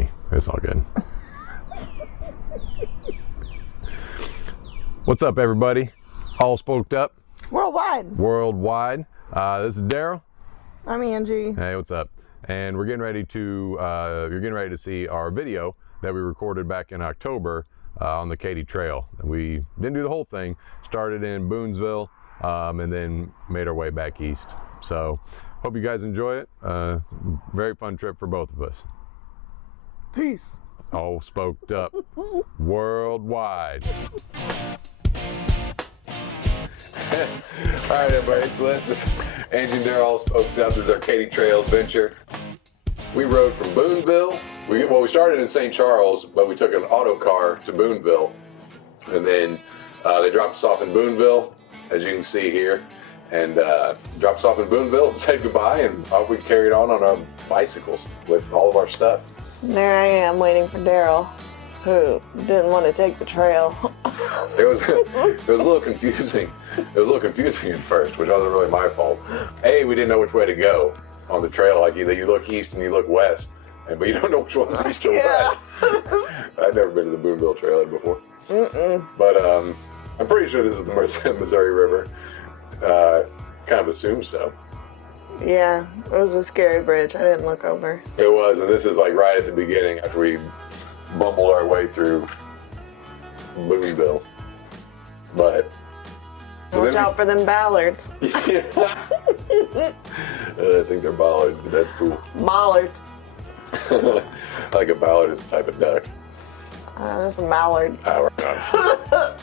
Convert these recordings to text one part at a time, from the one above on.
me. It's all good. What's up, everybody? All spoked up? Worldwide. This is Daryl. I'm Angie. Hey, what's up? And we're getting ready to, you're getting ready to see our video that we recorded back in October on the Katy Trail. We didn't do the whole thing. Started in Boonville and then made our way back east. So, hope you guys enjoy it. Very fun trip for both of us. Peace. All spoked up. Worldwide. All right, everybody, so this is Angie Daryl, all spoked up. This is our Katy Trail adventure. We rode from Boonville. We started in St. Charles, but we took an auto car to Boonville. And then they dropped us off in Boonville, as you can see here. And dropped us off in Boonville and said goodbye, and off we carried on our bicycles with all of our stuff. And there I am waiting for Daryl, who didn't want to take the trail. It was a little confusing. It was a little confusing at first, which wasn't really my fault. A, we didn't know which way to go on the trail. Like either you look east and you look west, but you don't know which one's east or west. I've never been to the Boonville Trailhead before. But I'm pretty sure this is the Missouri River. Kind of assume so. Yeah, it was a scary bridge. I didn't look over. It was, and this is like right at the beginning after we bumbled our way through Boonville. But so watch out for them ballards. Yeah. I think they're bollards, but that's cool. Mallards. Like a ballard is a type of duck. That's a mallard. Right on.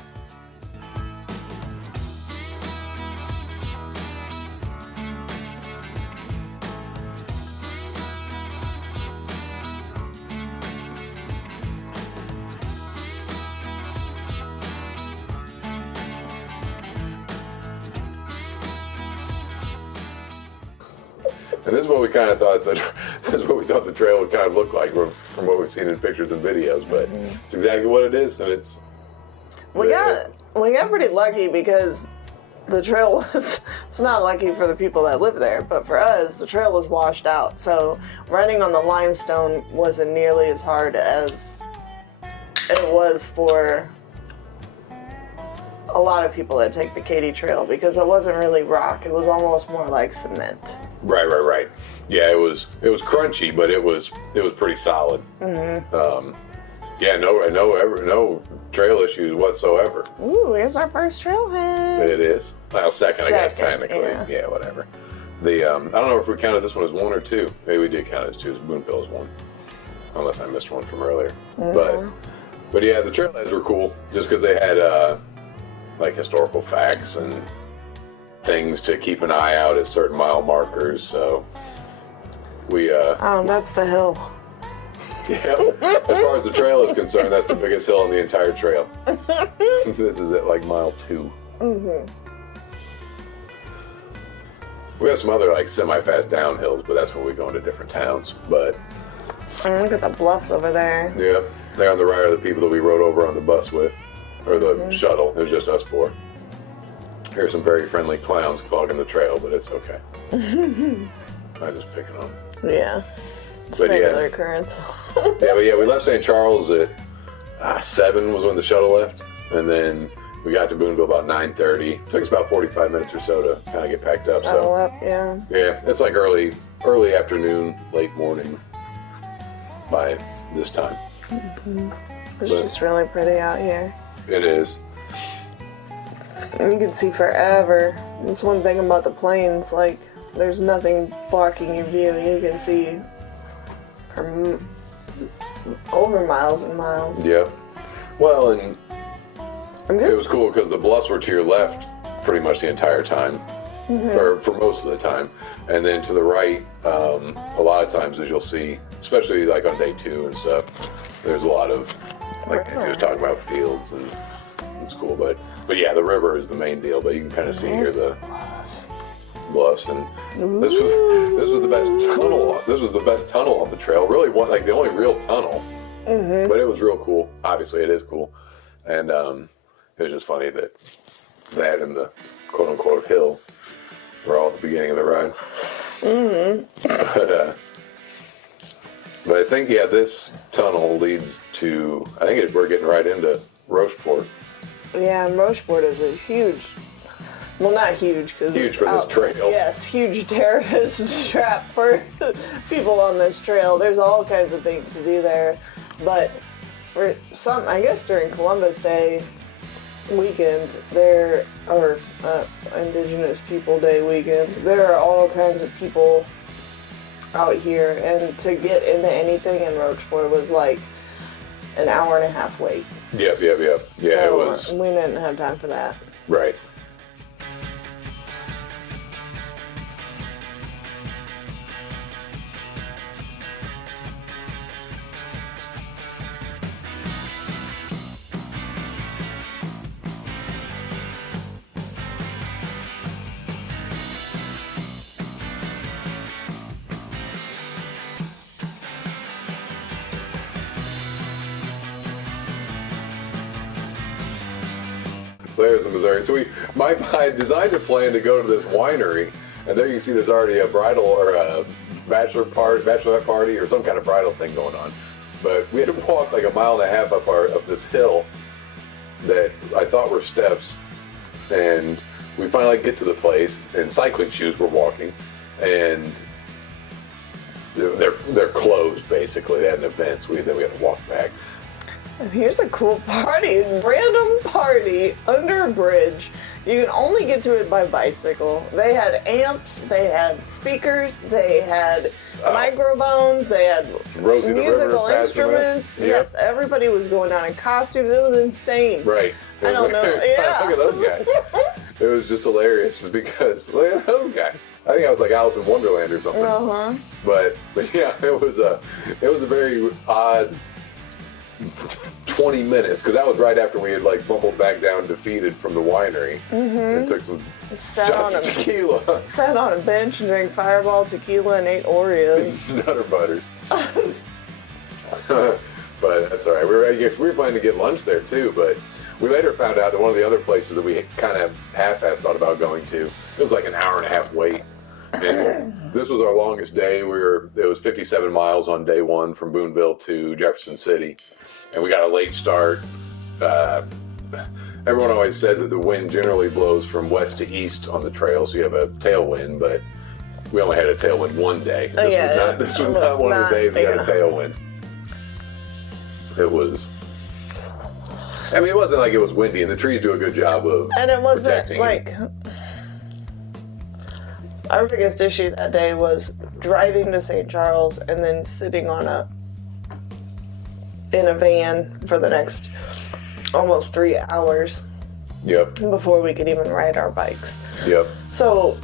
And this is what we kind of thought the trail would kind of look like from what we've seen in pictures and videos, but it's exactly what it is, and it's. We got pretty lucky because the trail was. It's not lucky for the people that live there, but for us, the trail was washed out. So running on the limestone wasn't nearly as hard as it was for a lot of people that take the Katy Trail, because it wasn't really rock. It was almost more like cement. Right. Yeah, it was crunchy, but it was pretty solid. Yeah, no trail issues whatsoever. Ooh, here's our first trailhead. It is. Well, second, I guess, technically. Yeah, whatever. I don't know if we counted this one as one or two. Maybe we did count it as two, as Boonville as one. Unless I missed one from earlier. But yeah, the trailheads were cool, just because they had like historical facts and things to keep an eye out at certain mile markers. So we oh, that's the hill. Yeah, as far as the trail is concerned, that's the biggest hill on the entire trail. This is at like mile 2. We have some other like semi-fast downhills, but that's when we go into different towns. But look at the bluffs over there. Yeah, they're on the right are the people that we rode over on the bus with, or the shuttle. It was just us 4. Here's some very friendly clowns clogging the trail, but it's okay. I'm just picking on them. Yeah, it's a regular occurrence. But we left St. Charles at 7 was when the shuttle left, and then we got to Boonville about 9:30. It took us about 45 minutes or so to kind of get packed up. Settle up, yeah. Yeah, it's like early afternoon, late morning by this time. It's just really pretty out here. It is. You can see forever. That's one thing about the plains, like, there's nothing blocking your view. You can see for over miles and miles. Yeah. Well, and it was cool because the bluffs were to your left pretty much the entire time, or for most of the time. And then to the right, a lot of times, as you'll see, especially like on day 2 and stuff, there's a lot of, like you was talking about, fields, and it's cool. But yeah, the river is the main deal. But you can kind of see here the bluffs, and this was the best tunnel. This was the best tunnel on the trail. Really, like the only real tunnel. But it was real cool. Obviously, it is cool, and it was just funny that that and the quote unquote hill were all at the beginning of the ride. But But I think, yeah, this tunnel leads to, we're getting right into Rocheport. Yeah, and Rocheport is a huge, well, not huge, because Huge for this trail. Yes, huge terrorist trap for people on this trail. There's all kinds of things to do there. But for some, I guess during Columbus Day weekend, or Indigenous People Day weekend, there are all kinds of people out here, and to get into anything in Rocheport was like an hour and a half wait. Yep. Yeah, So it was. we didn't have time for that. Right. There's in Missouri. So I designed a plan to go to this winery, and there you see there's already a bridal or a bachelorette party or some kind of bridal thing going on. But we had to walk like a mile and a half up this hill that I thought were steps, and we finally get to the place, and cycling shoes were walking, and they're closed basically. They had an event, so then we had to walk back. And here's a cool party, random party under a bridge. You can only get to it by bicycle. They had amps, they had speakers, they had microphones, they had Rosie musical the River instruments. Yep. Yes, everybody was going down in costumes. It was insane. Right. I don't know. Yeah. Look at those guys. It was just hilarious just because look at those guys. I think I was like Alice in Wonderland or something. Uh-huh. But yeah, it was a very odd 20 minutes, because that was right after we had like bumbled back down defeated from the winery and took some shots of tequila. Sat on a bench and drank Fireball, tequila, and ate Oreos. Nutter butters. But that's all right. I guess we were planning to get lunch there too, but we later found out that one of the other places that we kind of half-assed thought about going to, it was like an hour and a half wait. And this was our longest day. It was 57 miles on day one from Boonville to Jefferson City. And we got a late start. Everyone always says that the wind generally blows from west to east on the trail, so you have a tailwind, but we only had a tailwind one day. This was not one of the days we had a tailwind. It was, I mean, it wasn't like it was windy, and the trees do a good job of And it wasn't protecting. like, our biggest issue that day was driving to St. Charles and then sitting in a van for the next almost 3 hours. Yep. Before we could even ride our bikes. Yep. So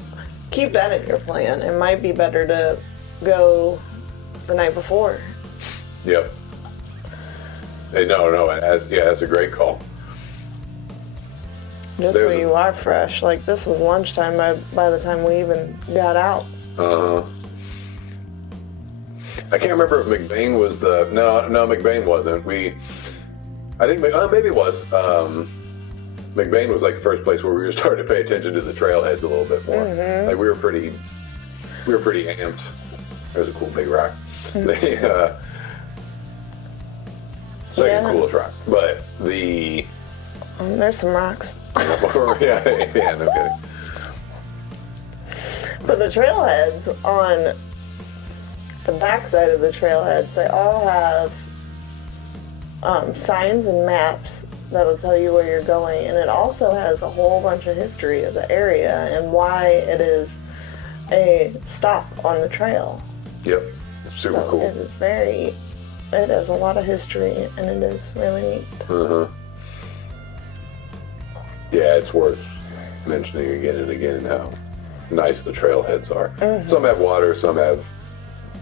keep that in your plan. It might be better to go the night before. Yep. Hey, no, that's a great call. Just so you are fresh. Like, this was lunchtime by the time we even got out. Uh-huh. I can't remember if McBain was no, McBain wasn't. I think, maybe it was. McBain was like the first place where we were starting to pay attention to the trailheads a little bit more. Mm-hmm. Like we were pretty amped. There's a cool big rock. The second coolest rock, but there's some rocks. yeah, no kidding. But the trailheads on the backside of the trailheads, they all have signs and maps that'll tell you where you're going, and it also has a whole bunch of history of the area and why it is a stop on the trail. Yep, super cool. It has a lot of history, and it is really neat. Uh-huh. Yeah, it's worth mentioning again and again how nice the trailheads are. Mm-hmm. Some have water, some have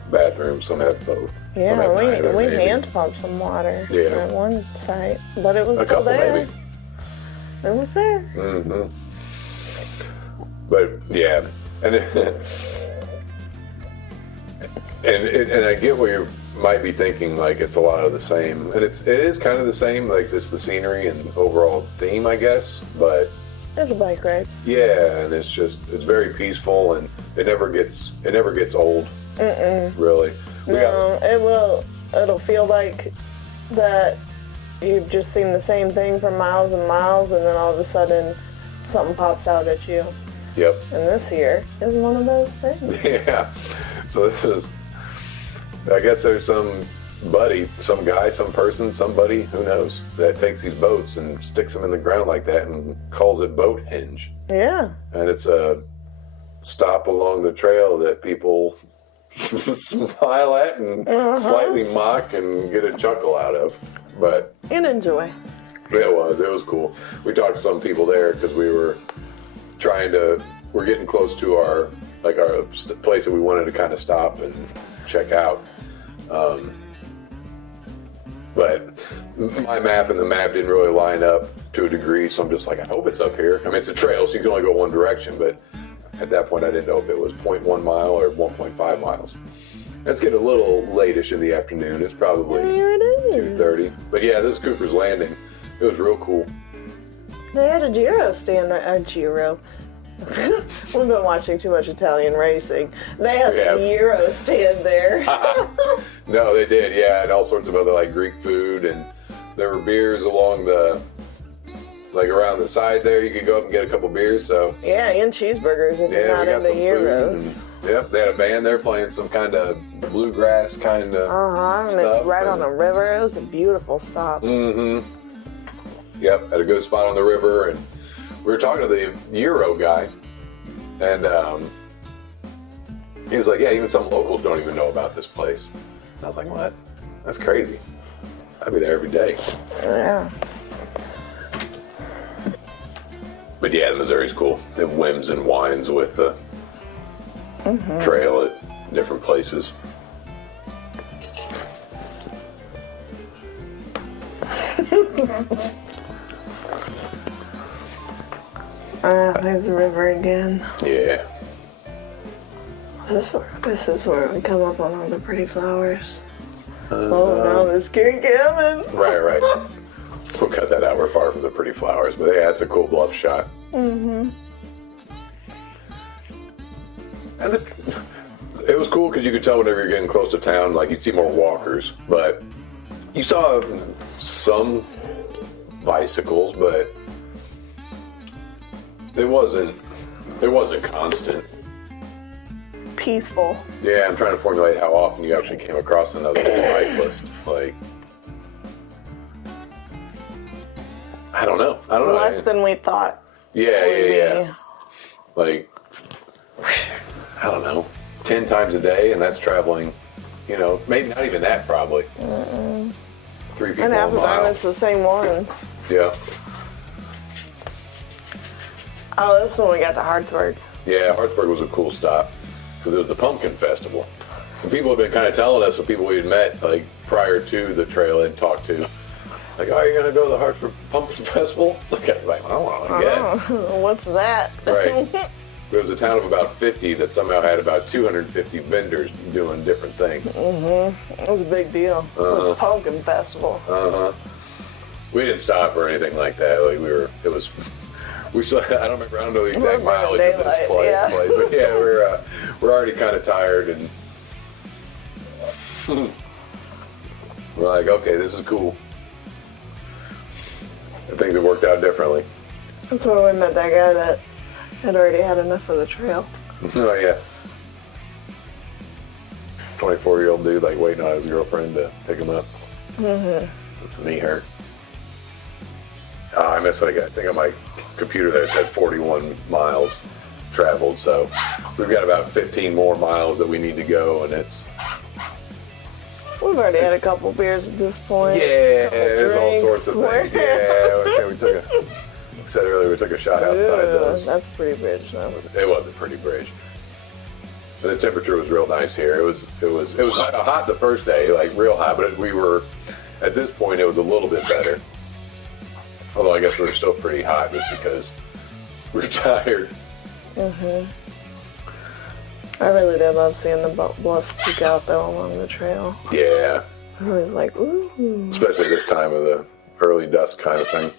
bathrooms, some have both. Yeah, we hand pumped some water at one site, but it was still there. Maybe. It was there. Mm-hmm. But yeah, and and I get what you might be thinking. Like it's a lot of the same, and it is kind of the same. Like this, the scenery and overall theme, I guess. But it's a bike ride. Yeah, and it's very peaceful, and it never gets old. Mm-mm. Really. We got It'll feel like that you've just seen the same thing for miles and miles, and then all of a sudden something pops out at you. Yep. And this here is one of those things. Yeah. So this is, I guess there's some buddy, some guy, some person, somebody, who knows, that takes these boats and sticks them in the ground like that and calls it boat hinge. Yeah. And it's a stop along the trail that people smile at and slightly mock and get a chuckle out of. But and enjoy. It was cool. We talked to some people there because we're getting close to our place that we wanted to kind of stop and check out. But my map and the map didn't really line up to a degree, so I'm just like, I hope it's up here. I mean, it's a trail, so you can only go one direction, but at that point I didn't know if it was 0.1 mile or 1.5 miles. It's getting a little late-ish in the afternoon. It's probably there it is. 2:30. But yeah, this is Cooper's Landing. It was real cool. They had a gyro stand there. A gyro. We've been watching too much Italian racing. They had a gyro stand there. No, they did, yeah, and all sorts of other like Greek food, and there were beers along around the side there. You could go up and get a couple beers. So yeah, and cheeseburgers if you're not into gyros. Yep, they had a band there playing some kind of bluegrass kind of and stuff. It's right on the river. It was a beautiful stop. Mm-hmm. Yep, had a good spot on the river, and we were talking to the Euro guy, and he was like, yeah, even some locals don't even know about this place. And I was like, what? That's crazy. I'd be there every day. Yeah. But yeah, the Missouri's cool. They have whims and wines with the trail at different places. There's the river again. Yeah. This is where we come up on all the pretty flowers. Oh no, this can't coming. Right. We'll cut that out. We're far from the pretty flowers, but yeah, it's a cool bluff shot. Mm-hmm. And it was cool because you could tell whenever you're getting close to town, like you'd see more walkers, but you saw some bicycles, but it wasn't constant. Peaceful. Yeah, I'm trying to formulate how often you actually came across another cyclist. Like, I don't know. Less than we thought. Yeah. Like, I don't know, 10 times a day, and that's traveling, maybe not even that, probably. 3 people and half a the time mile. it's the same ones. Yeah. Oh, this one we got to Hartsburg. Yeah, Hartsburg was a cool stop because it was the Pumpkin Festival. And people have been kind of telling us, the people we had met like prior to the trail and talked to, like, oh, you're gonna go to the Hartsburg Pumpkin Festival? It's like, I don't know, I guess. What's that? Right. It was a town of about 50 that somehow had about 250 vendors doing different things. It was a big deal. It was a pumpkin festival. We didn't stop or anything like that. Like we saw. I don't know the exact mileage of this place, but yeah, we're already kind of tired, and we're like, okay, this is cool. I think it worked out differently. That's where we met that guy that had already had enough of the trail. Oh yeah. 24-year-old dude like waiting on his girlfriend to pick him up. With the knee hurt. I missed I think on my computer there it said 41 miles traveled, so we've got about 15 more miles that we need to go, and we've already had a couple beers at this point. Yeah, there's all sorts of things. Yeah, we said earlier we took a shot outside those. That's a pretty bridge though. It was a pretty bridge. The temperature was real nice here. It was hot the first day, like real hot, but we were at this point it was a little bit better. Although I guess we were still pretty hot just because we were tired. I really did love seeing the bluffs peek out though along the trail. Yeah. I was like, ooh. Especially this time of the early dusk kind of thing.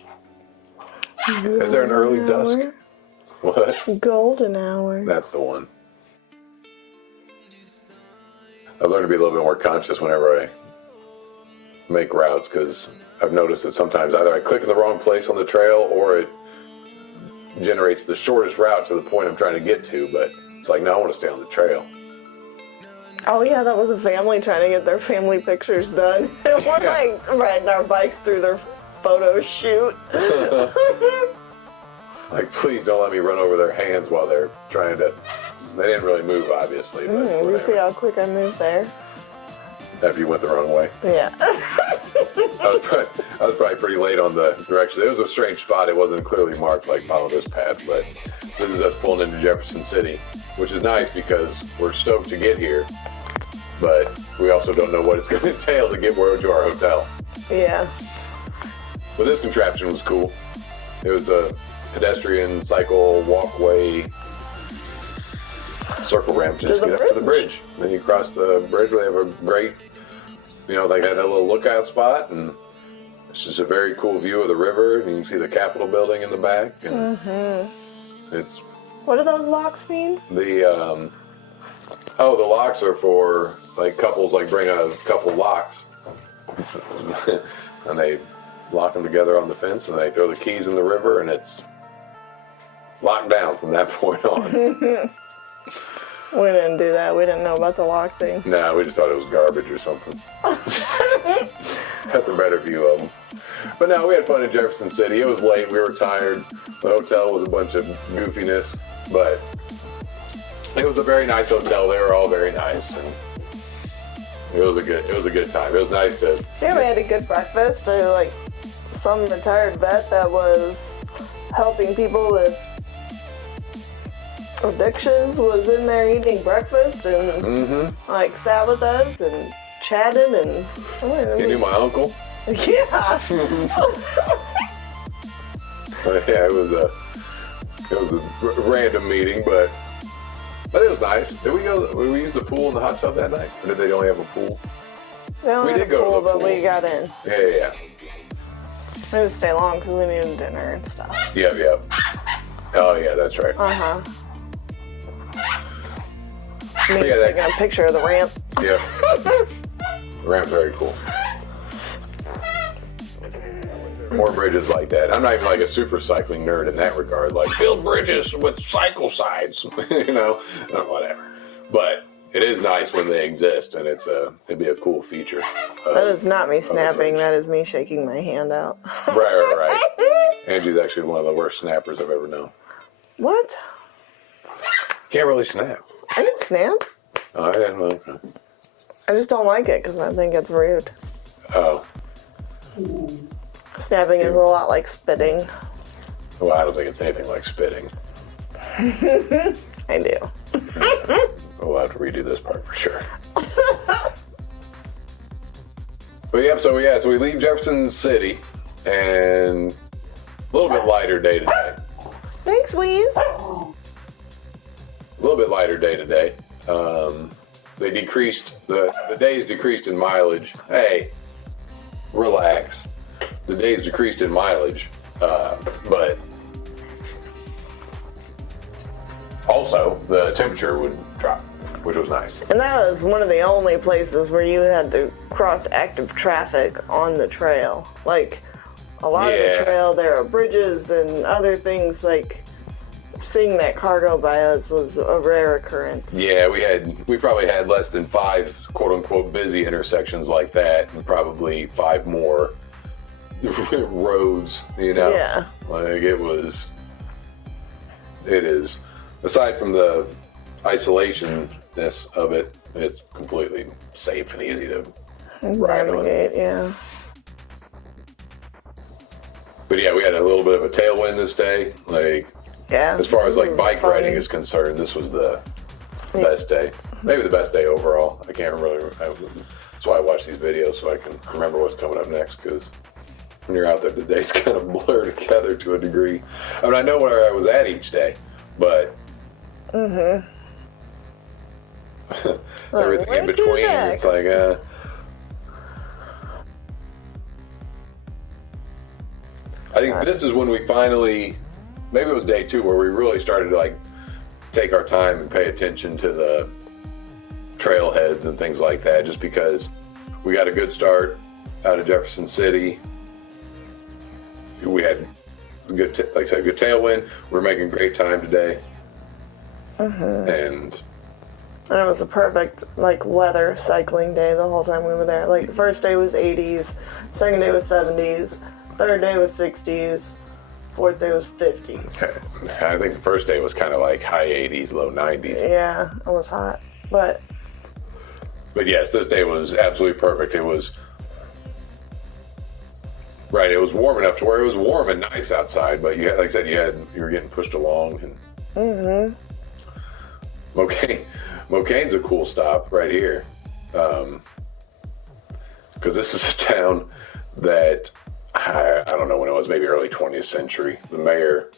Is there an early dusk? What? Golden hour. That's the one. I've learned to be a little bit more conscious whenever I make routes, because I've noticed that sometimes either I click in the wrong place on the trail or it generates the shortest route to the point I'm trying to get to, but it's like, no, I want to stay on the trail. Oh yeah, that was a family trying to get their family pictures done. We're like riding our bikes through their photo shoot. Like, please don't let me run over their hands while they're trying to. They didn't really move, obviously. But you see how quick I moved there? After you went the wrong way. Yeah. I was probably pretty late on the direction. It was a strange spot. It wasn't clearly marked like follow this path, but this is us pulling into Jefferson City, which is nice because we're stoked to get here, but we also don't know what it's going to entail to get where to our hotel. Yeah. But this contraption was cool. It was a pedestrian cycle walkway circle ramp to just get up to the bridge. Then you cross the bridge where they have a great, they had that little lookout spot, and it's just a very cool view of the river, and you can see the Capitol building in the back. And it's. What do those locks mean? The locks are for like couples, like bring a couple locks, and they lock them together on the fence, and they throw the keys in the river, and it's locked down from that point on. We didn't do that. We didn't know about the lock thing. Nah, we just thought it was garbage or something. That's a better view of them. But no, we had fun in Jefferson City. It was late. We were tired. The hotel was a bunch of goofiness, but it was a very nice hotel. They were all very nice, and it was a good time. It was nice to. Yeah, we had a good breakfast. Like some retired vet that was helping people with addictions was in there eating breakfast and like sat with us and chatted and. You knew my uncle? Yeah. Yeah, it was a random meeting, but it was nice. Did we use the pool and the hot tub that night? Or did they only have a pool? We did go to the pool, but we got in. Yeah. We didn't stay long because we needed dinner and stuff. Yeah. Oh yeah, that's right. Me taking a picture of the ramp. Yeah. The ramp's very cool. More bridges like that. I'm not even like a super cycling nerd in that regard. Like, build bridges with cycle sides, whatever. But it is nice when they exist, and it'd be a cool feature. That is not me snapping. That is me shaking my hand out. Right. Angie's actually one of the worst snappers I've ever known. What? Can't really snap. I can snap. Oh, I didn't know. Okay. I just don't like it because I think it's rude. Oh. Snapping is a lot like spitting. Well, I don't think it's anything like spitting. I do. We'll have to redo this part for sure. But yep, so we leave Jefferson City, and a little bit lighter day today. Thanks, Weeze. A little bit lighter day today. They decreased, the days decreased in mileage. Hey, relax. The days decreased in mileage, but also the temperature would drop, which was nice. And that was one of the only places where you had to cross active traffic on the trail. Like, a lot of the trail, there are bridges and other things, like, seeing that car go by us was a rare occurrence. Yeah, we probably had less than 5 quote-unquote busy intersections like that, and probably 5 more roads, Yeah. Like, it is, aside from the isolationness of it, it's completely safe and easy to ride on. Yeah. But yeah, we had a little bit of a tailwind this day. Like, as far as like bike riding is concerned, this was the best day. Maybe the best day overall. I can't really remember. That's why I watch these videos, so I can remember what's coming up next, because when you're out there, the days kind of blur together to a degree. I mean, I know where I was at each day, but everything in between, it's like, I think this is when we finally, maybe it was day 2, where we really started to like take our time and pay attention to the trailheads and things like that, just because we got a good start out of Jefferson City. We had good, like I said, good tailwind. We're making great time today, and it was a perfect weather cycling day the whole time we were there. Like the first day was 80s, second day was 70s, third day was 60s, fourth day was 50s. I think the first day was kind of like high 80s, low 90s. Yeah, it was hot, but yes, this day was absolutely perfect. It was. Right, it was warm enough to where it was warm and nice outside, but you had, like I said, you were getting pushed along. And Mocaine's a cool stop right here, because this is a town that I don't know when it was, maybe early 20th century. The mayor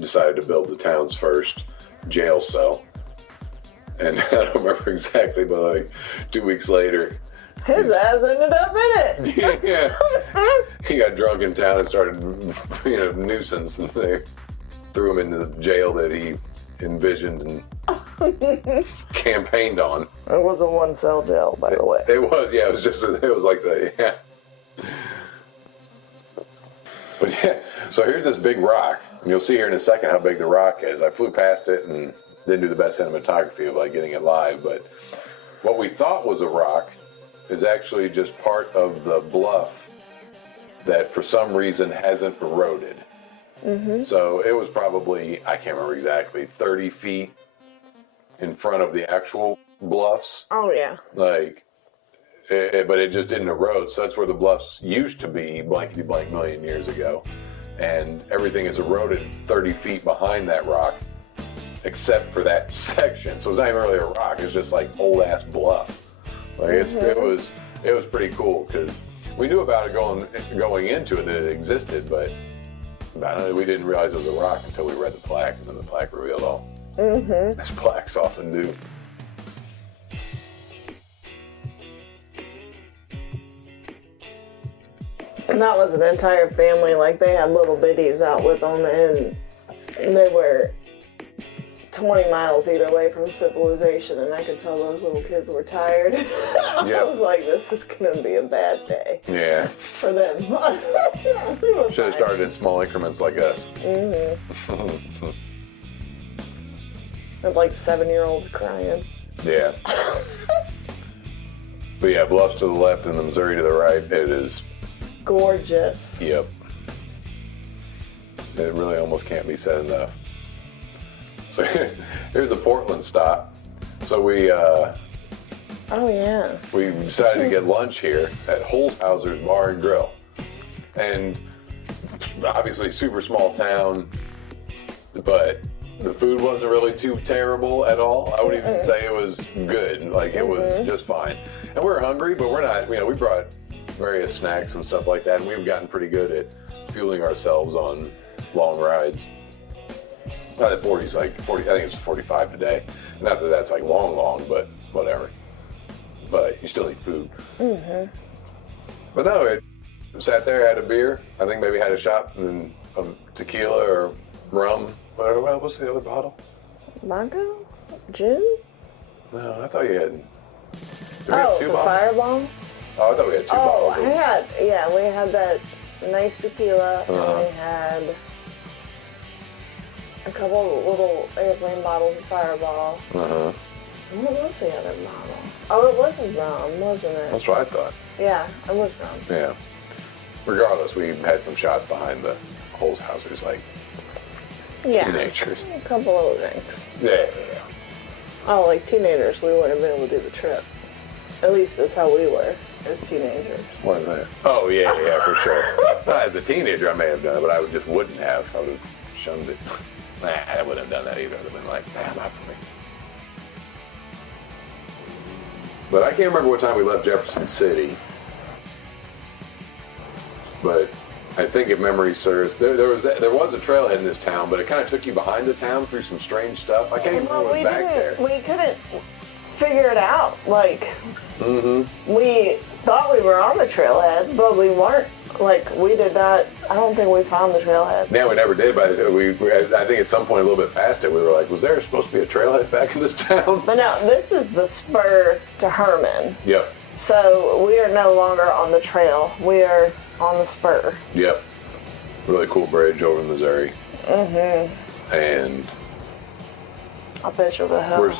decided to build the town's first jail cell, and I don't remember exactly, but like 2 weeks later. His ass ended up in it. Yeah. He got drunk in town and started being a nuisance, and they threw him into the jail that he envisioned and campaigned on. It was a one-cell jail, by the way. It was, yeah. It was like the, yeah. But yeah, so here's this big rock, and you'll see here in a second how big the rock is. I flew past it and didn't do the best cinematography of getting it live, but what we thought was a rock is actually just part of the bluff that for some reason hasn't eroded. So it was probably, I can't remember exactly, 30 feet in front of the actual bluffs. Oh, yeah. But it just didn't erode. So that's where the bluffs used to be, blankety blank million years ago. And everything is eroded 30 feet behind that rock, except for that section. So it's not even really a rock, it's just like old ass bluff. It was pretty cool because we knew about it going into it that it existed, but we didn't realize it was a rock until we read the plaque, and then the plaque revealed all. As plaques often do. And that was an entire family. They had little bitties out with them, and they were 20 miles either way from civilization, and I could tell those little kids were tired. I was like, this is going to be a bad day. Yeah. For them. Should have started in small increments like us. With 7-year-olds crying. Yeah. But yeah, bluffs to the left and the Missouri to the right, it is gorgeous. Yep. It really almost can't be said enough. So here's the Portland stop. So we decided to get lunch here at Holzhauser's Bar and Grill. And obviously super small town, but the food wasn't really too terrible at all. I would even say it was good. It was just fine. And we were hungry, but we're not, we brought various snacks and stuff like that, and we've gotten pretty good at fueling ourselves on long rides. Not at 40s, 40, I think it's 45 today. Not that that's long, but whatever. But you still eat food. But no, it sat there, had a beer. I think maybe had a shot and tequila or rum. What was the other bottle? Mango? Gin? No, I thought you had. The Fireball? Oh, I thought we had two bottles. We had that nice tequila, and we had a couple little airplane bottles of Fireball. What was the other bottle? Oh, it was rum, wasn't it? That's what I thought. Yeah, it was rum. Yeah. Regardless, we had some shots behind the Holzhausers, teenagers. A couple of drinks. Yeah. Oh, teenagers, we wouldn't have been able to do the trip. At least that's how we were as teenagers. What is that? Oh, yeah, for sure. As a teenager, I may have done it, but I just wouldn't have. I would have shunned it. I wouldn't have done that either. I would have been like, not for me. But I can't remember what time we left Jefferson City. But I think if memory serves, there was a trailhead in this town, but it kind of took you behind the town through some strange stuff. I can't even remember what was back there. We couldn't figure it out. We thought we were on the trailhead, but we weren't Like, we did not, I don't think we found the trailhead. Yeah, we never did, but I think at some point a little bit past it, we were like, was there supposed to be a trailhead back in this town? But no, this is the spur to Herman. Yep. So we are no longer on the trail. We are on the spur. Yep. Really cool bridge over in Missouri. Mm-hmm. And I'll bet you the hell.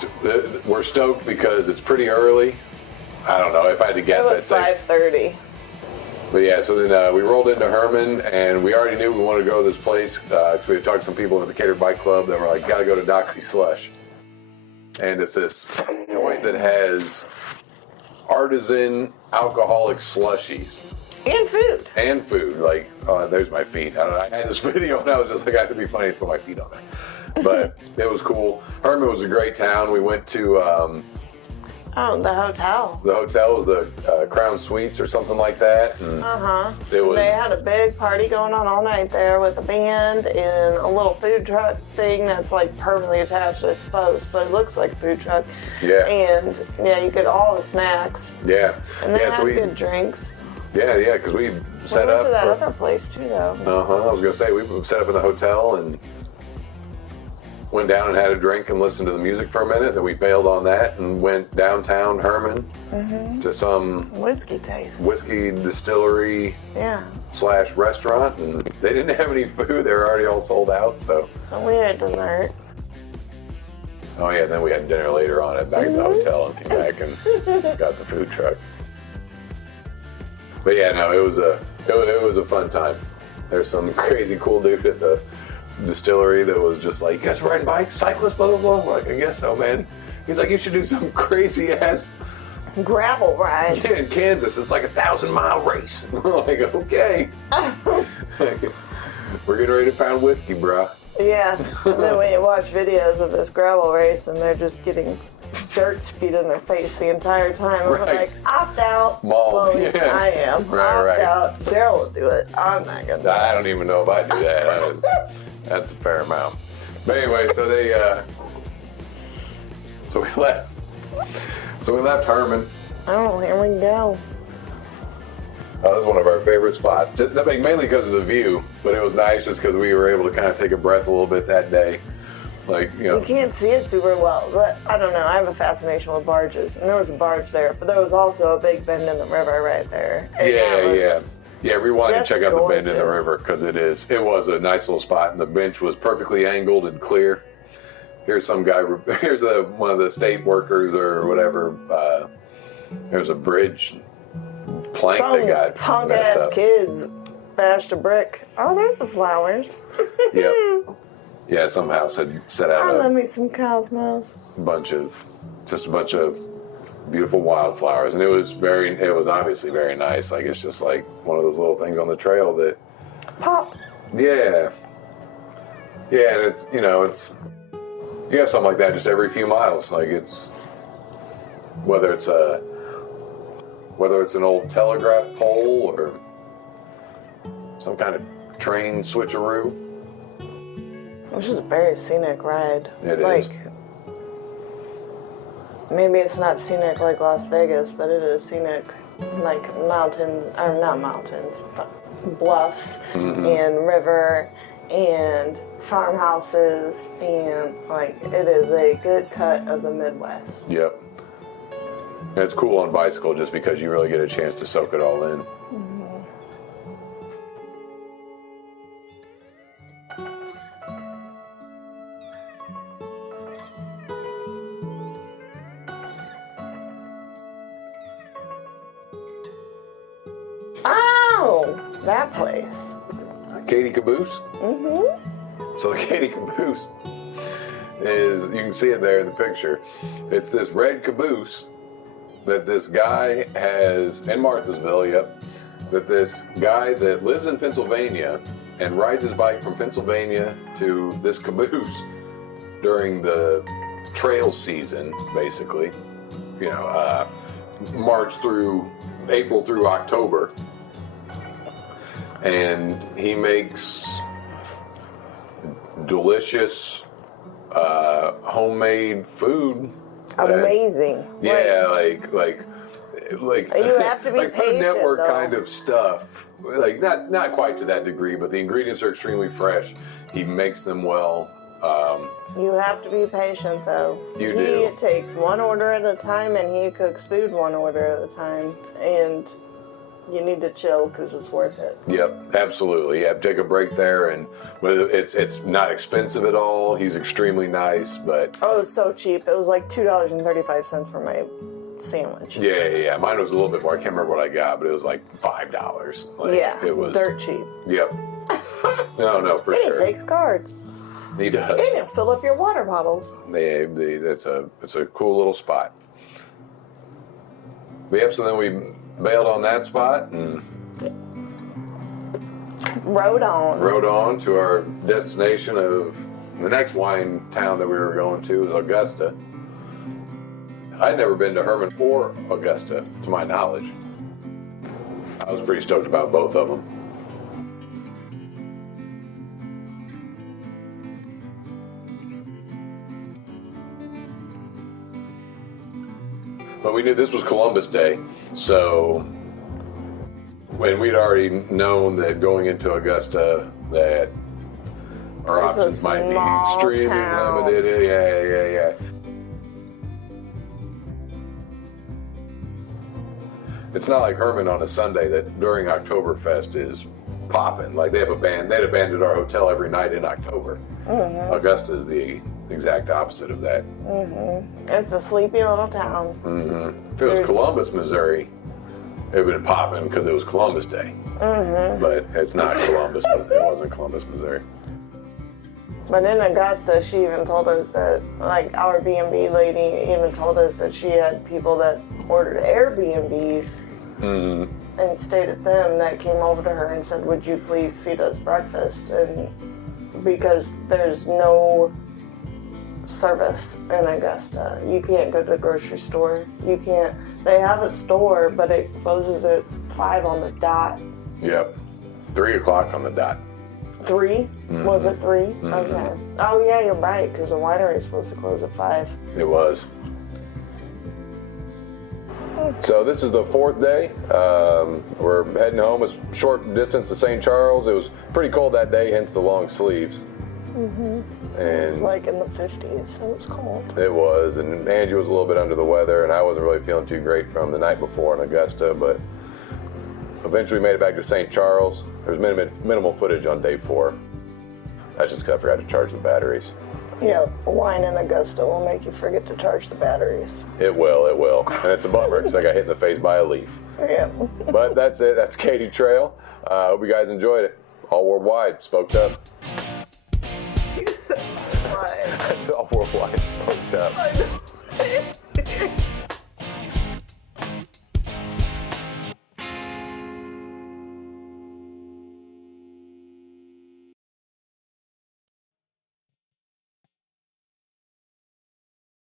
we're stoked because it's pretty early. I don't know, if I had to guess, It was I'd say 5:30. But yeah, so then we rolled into Herman, and we already knew we wanted to go to this place. So we had talked to some people in the Cater Bike Club that were like, gotta go to Doxy Slush. And it's this joint that has artisan alcoholic slushies. And food. And food. Like, there's my feet. I don't know, I had this video and I was just like, I have to be funny to put my feet on it. But it was cool. Herman was a great town. We went to... the hotel. The hotel was the Crown Suites or something like that. It was. They had a big party going on all night there with a band and a little food truck thing that's like permanently attached, I suppose, but it looks like a food truck. Yeah. And yeah, you get all the snacks. Yeah. And they yeah, had good drinks. Yeah, because we set we went up. to that other place too, though. I was gonna say we set up in the hotel and went down and had a drink and listened to the music for a minute. Then we bailed on that and went downtown Herman to some whiskey distillery / restaurant, and they didn't have any food. They were already all sold out. So we had dessert. Oh yeah, then we had dinner later on back at the hotel and came back and got the food truck. But yeah, no, it was a fun time. There's some crazy cool dude at the distillery that was just like, you guys riding bikes, cyclists, blah, blah, blah. I'm like, I guess so, man. He's like, you should do some crazy ass gravel ride. Yeah, in Kansas. It's like a 1,000-mile race. We're like, okay. We're getting ready to pound whiskey, bruh. Yeah, and then we watch videos of this gravel race and they're just getting dirt spewed in their face the entire time. And we're like, opt out. Well, at least I am. Opt out. Daryl will do it. I'm not going to. I don't even know if I do that. That's a fair amount. But anyway, so they, so we left. So we left Herman. Oh, here we go. That was one of our favorite spots. Just, mainly because of the view, but it was nice just because we were able to kind of take a breath a little bit that day. Like, you know. You can't see it super well, but I don't know. I have a fascination with barges, and there was a barge there, but there was also a big bend in the river right there. Yeah, we wanted to check out the bend in the river because it was a nice little spot, and the bench was perfectly angled and clear. Here's some guy, here's one of the state workers or whatever. There's a bridge plank that got punk messed ass up. kids bashed a brick. Oh, there's the flowers. Yep. Yeah, some house had set out love me some cosmos. a bunch of beautiful wildflowers, and it was obviously very nice. Like, it's just like one of those little things on the trail that pop. Yeah, and it's you have something like that just every few miles. Like, it's whether it's an old telegraph pole or some kind of train switcheroo. It's just a very scenic ride. It is. Maybe it's not scenic like Las Vegas, but it is scenic like mountains, or not mountains, but bluffs and river and farmhouses, and like it is a good cut of the Midwest. Yep. And it's cool on bicycle just because you really get a chance to soak it all in. Oh, that place. Katy Caboose? So the Katy Caboose is, you can see it there in the picture. It's this red caboose that this guy has in Marthasville, that this guy that lives in Pennsylvania and rides his bike from Pennsylvania to this caboose during the trail season, basically, March through April through October. And he makes delicious homemade food. Amazing. Yeah, like like You have to be like Food patient, Network though. kind of stuff. Like not quite to that degree, but the ingredients are extremely fresh. He makes them well. You have to be patient, though. You He do. takes one order at a time, and he cooks food one order at a time. And you need to chill because it's worth it. Yep, absolutely. Yeah, take a break there, and it's not expensive at all. He's extremely nice, but Oh, it was so cheap. It was like $2.35 for my sandwich. yeah. Mine was a little bit more. I can't remember what I got, but it was like $5. Like, Yeah, it was dirt cheap. Yep. No, for And sure. it takes cards. He does. And you fill up your water bottles. It's a cool little spot. But yep, so then we bailed on that spot and Rode on to our destination of the next wine town that we were going to was Augusta. I'd never been to Herman or Augusta, to my knowledge. I was pretty stoked about both of them. But we knew this was Columbus Day, so when we'd already known that going into Augusta that our It's a options might be small extremely town. limited. Yeah. It's not like Herman on a Sunday that during Oktoberfest is popping. Like they have a band. They'd abandoned our hotel every night in October. Mm-hmm. Augusta is the exact opposite of that. It's a sleepy little town. If it was Columbus, Missouri, it would have been popping because it was Columbus Day. But it's not Columbus. But it wasn't Columbus, Missouri. But in Augusta, she even told us that, like, our B&B lady even told us that she had people that ordered Airbnbs and stayed at them that came over to her and said, would you please feed us breakfast? And because there's no service in Augusta. You can't go to the grocery store. You can't. They have a store, but it closes at 5 on the dot. Yep. 3 o'clock on the dot. 3? Was it 3? Okay. Oh, yeah, you're right, because the winery is supposed to close at 5. It was. So this is the 4th day. We're heading home. It's a short distance to St. Charles. It was pretty cold that day, hence the long sleeves. And Like in the 50s, so it was cold. it was, and Angie was a little bit under the weather, and I wasn't really feeling too great from the night before in Augusta, but eventually made it back to St. Charles. There's minimal footage on day 4. That's just because I forgot to charge the batteries. Yeah, wine in Augusta will make you forget to charge the batteries. It will. And it's a bummer because I got hit in the face by a leaf. Yeah. But that's it. That's Katy Trail. Hope you guys enjoyed it. All worldwide, smoked up. All worldwide, smoked up. I know.